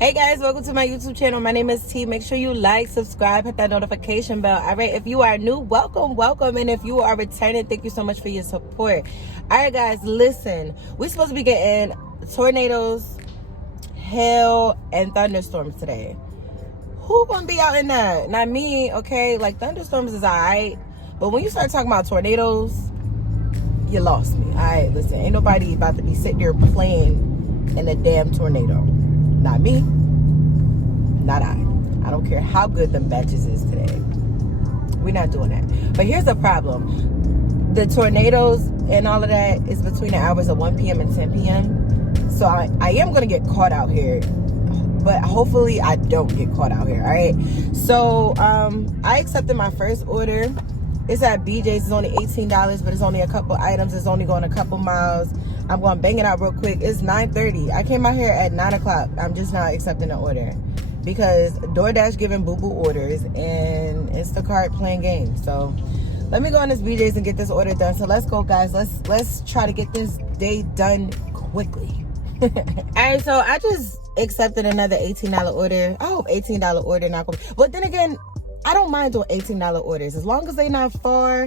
Hey guys, welcome to my YouTube channel. My name is T. Make sure you like, subscribe, hit that notification bell. All right, if you are new, welcome. And if you are returning, thank you so much for your support. All right guys, listen, we're supposed to be getting tornadoes, hail, and thunderstorms today. Who gonna be out in that? Not me, okay? Like, thunderstorms is all right, but when you start talking about tornadoes, you lost me. All right, listen, ain't nobody about to be sitting there playing in a damn tornado. Not me, not I. I don't care how good them batches is today. We're not doing that. But here's the problem. The tornadoes and all of that is between the hours of 1 p.m. and 10 p.m. So I am going to get caught out here. But hopefully I don't get caught out here, all right? So I accepted my first order. It's at BJ's. It's only $18, but it's only a couple items. It's only going a couple miles. I'm going to bang it out real quick. It's 9:30. I came out here at 9 o'clock. I'm just not accepting the order because DoorDash giving boo-boo orders and Instacart playing games. So let me go on this BJ's and get this order done. So let's go, guys. Let's try to get this day done quickly. All right, so I just accepted another $18 order. I hope $18 order not going. But then again, I don't mind doing $18 orders as long as they not far.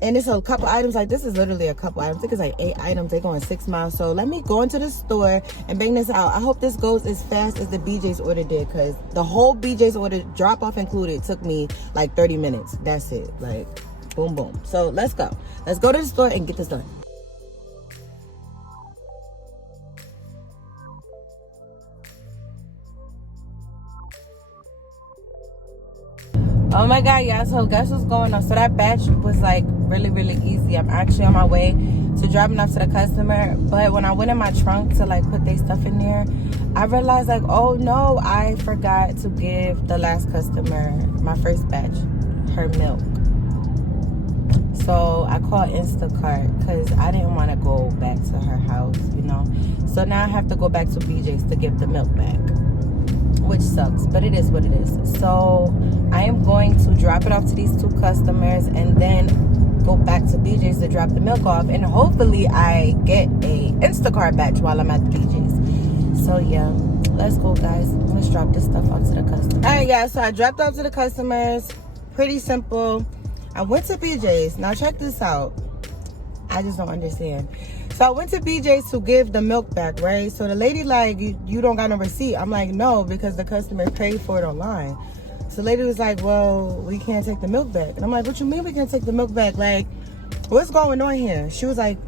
And it's a couple items. Like, this is literally a couple items. I think it's like 8 items. They're going 6 miles. So let me go into the store and bang this out. I hope this goes as fast as the BJ's order did, because the whole BJ's order, drop off included, took me like 30 minutes. That's it. Like, boom, boom. So let's go. Let's go to the store and get this done. Oh my god, y'all, so guess what's going on? So that batch was like really easy. I'm actually on my way to dropping off to the customer, but when I went in my trunk to like put their stuff in there, I realized like, oh no, I forgot to give the last customer, my first batch, her milk. So I called Instacart because I didn't want to go back to her house, you know. So now I have to go back to BJ's to give the milk back, which sucks, but it is what it is. So I am going to drop it off to these 2 customers and then go back to BJ's to drop the milk off, and hopefully I get a Instacart batch while I'm at the BJ's. So yeah, let's go, guys. Let's drop this stuff off to the customers. All right, guys, so I dropped off to the customers. Pretty simple. I went to BJ's. Now check this out. I just don't understand. So I went to BJ's to give the milk back, right? So the lady like, you don't got no receipt. I'm like, no, because the customer paid for it online. So the lady was like, well, we can't take the milk back. And I'm like, what you mean we can't take the milk back? Like, what's going on here? She was like,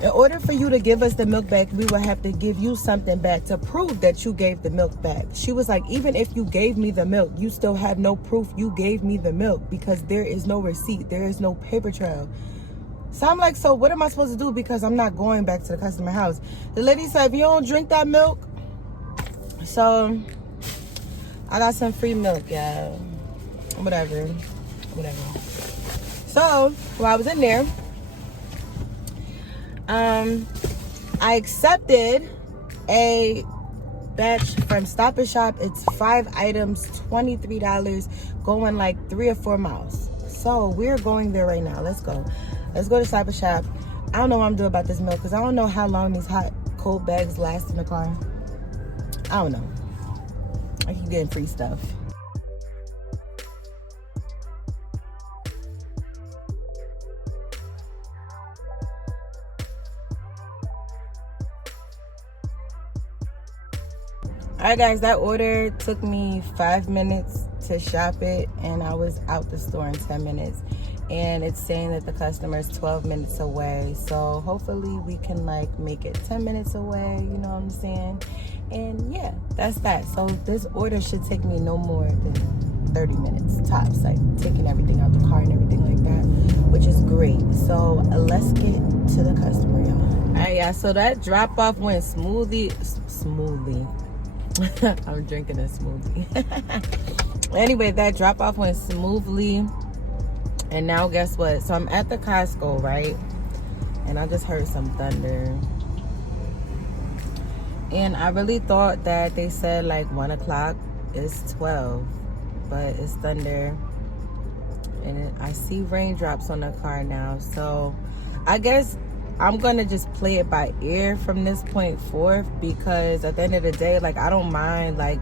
in order for you to give us the milk back, we will have to give you something back to prove that you gave the milk back. She was like, even if you gave me the milk, you still have no proof you gave me the milk because there is no receipt. There is no paper trail. So I'm like, so what am I supposed to do? Because I'm not going back to the customer house. The lady said, if you don't drink that milk. So I got some free milk, yeah. Whatever. So while I was in there, I accepted a batch from Stop and Shop. It's 5 items, $23, going like 3 or 4 miles. So we're going there right now. Let's go. Let's go to Stop and Shop. I don't know what I'm doing about this milk because I don't know how long these hot, cold bags last in the car. I don't know. I keep getting free stuff. Alright guys, that order took me 5 minutes to shop it, and I was out the store in 10 minutes. And it's saying that the customer is 12 minutes away. So hopefully we can like make it 10 minutes away, you know what I'm saying? And yeah, that's that. So this order should take me no more than 30 minutes tops, like taking everything out the car and everything like that, which is great. So let's get to the customer, y'all. All right, yeah, so that drop off went smoothly. I'm drinking a smoothie. Anyway, that drop off went smoothly. And now guess what? So I'm at the Costco, right? And I just heard some thunder. And I really thought that they said like 1 o'clock. It's 12, but it's thunder. And I see raindrops on the car now. So I guess I'm gonna just play it by ear from this point forth, because at the end of the day, like, I don't mind, like,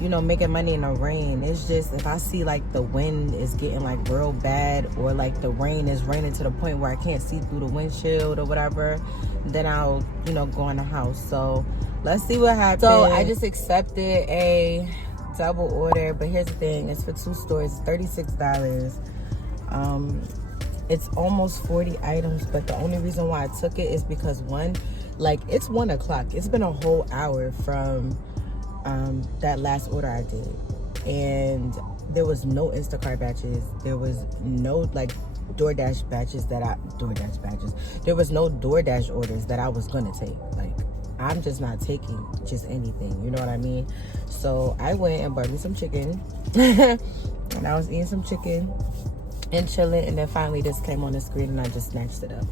you know, making money in the rain. It's just if I see like the wind is getting like real bad, or like the rain is raining to the point where I can't see through the windshield or whatever, then I'll, you know, go in the house. So let's see what happens. So I just accepted a double order, but here's the thing, it's for 2 stores, $36. It's almost 40 items, but the only reason why I took it is because one, like, it's 1 o'clock. It's been a whole hour from that last order I did, and there was no Instacart batches, there was no like DoorDash batches there was no DoorDash orders that I was gonna take. Like, I'm just not taking just anything, you know what I mean? So I went and bought me some chicken and I was eating some chicken and chilling, and then finally this came on the screen and I just snatched it up.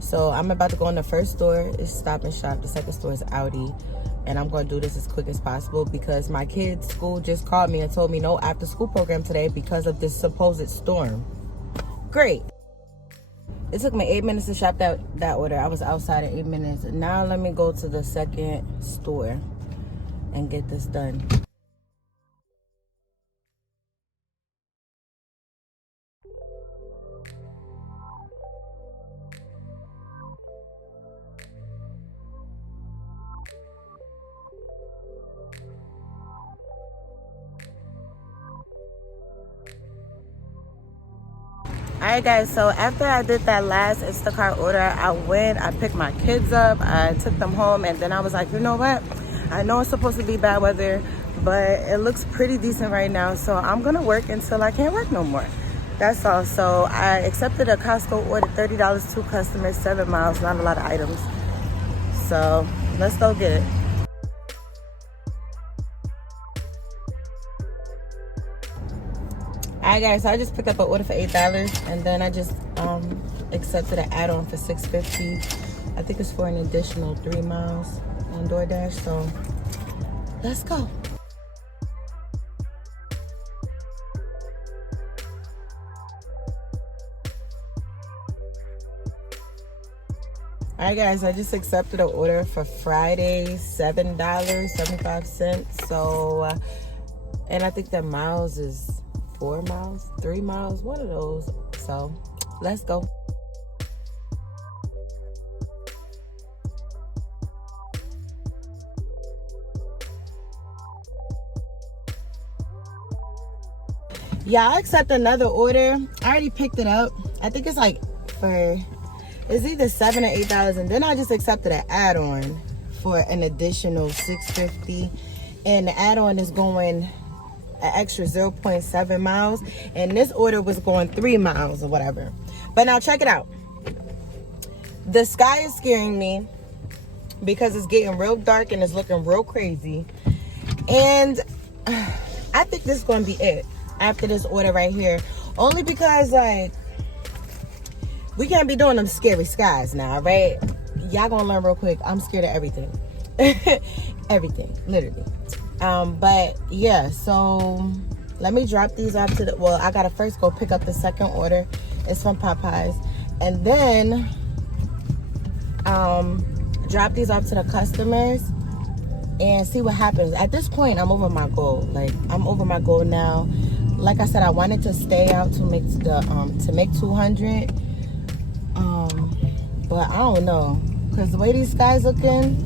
So I'm about to go in the first store, is Stop and Shop. The second store is Audi. And I'm going to do this as quick as possible because my kids' school just called me and told me no after school program today because of this supposed storm. Great. It took me 8 minutes to shop that order. I was outside in 8 minutes. Now let me go to the second store and get this done. Alright guys, so after I did that last Instacart order, I picked my kids up, I took them home, and then I was like, you know what, I know it's supposed to be bad weather, but it looks pretty decent right now, so I'm gonna work until I can't work no more. That's all. So I accepted a Costco order, $30, 2 customers, 7 miles, not a lot of items. So let's go get it. Alright guys, so I just picked up an order for $8, and then I just accepted an add-on for $6.50. I think it's for an additional 3 miles on DoorDash, so let's go. Alright guys, I just accepted an order for Friday, $7.75. So and I think the miles is 4 miles, 3 miles, one of those. So let's go. Yeah, I accept another order. I already picked it up. I think it's like it's either $7 or $8, and then I just accepted an add-on for an additional $6.50, and the add-on is going an extra 0.7 miles, and this order was going 3 miles or whatever. But now check it out. The sky is scaring me because it's getting real dark and it's looking real crazy, and I think this is going to be it after this order right here, only because like we can't be doing them scary skies now, right? Y'all gonna learn real quick, I'm scared of everything. Everything, literally. But yeah, so let me drop these off to I gotta first go pick up the second order. It's from Popeyes, and then drop these off to the customers and see what happens. At this point, I'm over my goal. Like, I'm over my goal now. Like I said, I wanted to stay out to make make 200. But I don't know, because the way these skies looking,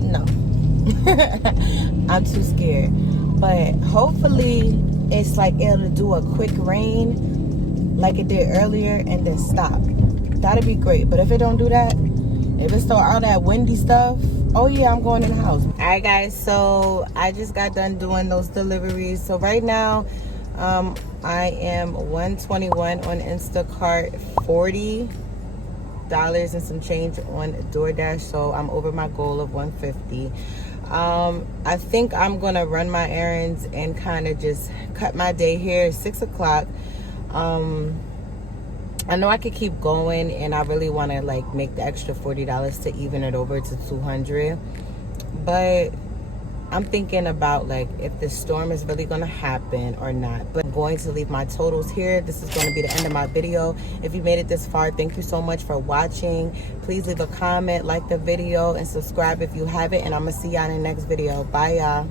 no. I'm too scared. But hopefully it's like it'll do a quick rain like it did earlier and then stop. That'd be great. But if it don't do that, if it start all that windy stuff, oh yeah, I'm going in the house. All right guys, so I just got done doing those deliveries. So right now I am $121 on Instacart, $40 and some change on DoorDash, so I'm over my goal of $150. I think I'm gonna run my errands and kind of just cut my day here. It's 6 o'clock. I know I could keep going, and I really want to like make the extra $40 to even it over to 200, but I'm thinking about like if the storm is really gonna happen or not. But I'm going to leave my totals here. This is going to be the end of my video. If you made it this far, thank you so much for watching. Please leave a comment, like the video, and subscribe if you haven't. And I'm gonna see y'all in the next video. Bye, y'all.